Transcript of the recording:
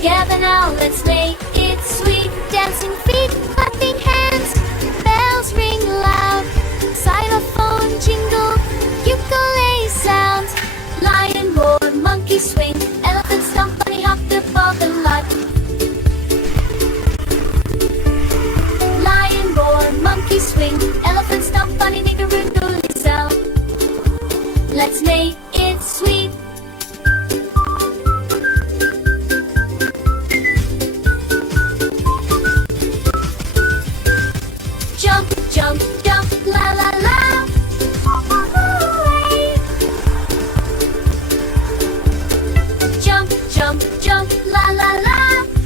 Together now, let's make it sweet. Dancing feet, clapping hands, bells ring loud, xylophone jingle, ukulele sound. Lion roar, monkey swing, elephant stomp, bunny hop, the bottom lot. Lion roar, monkey swing,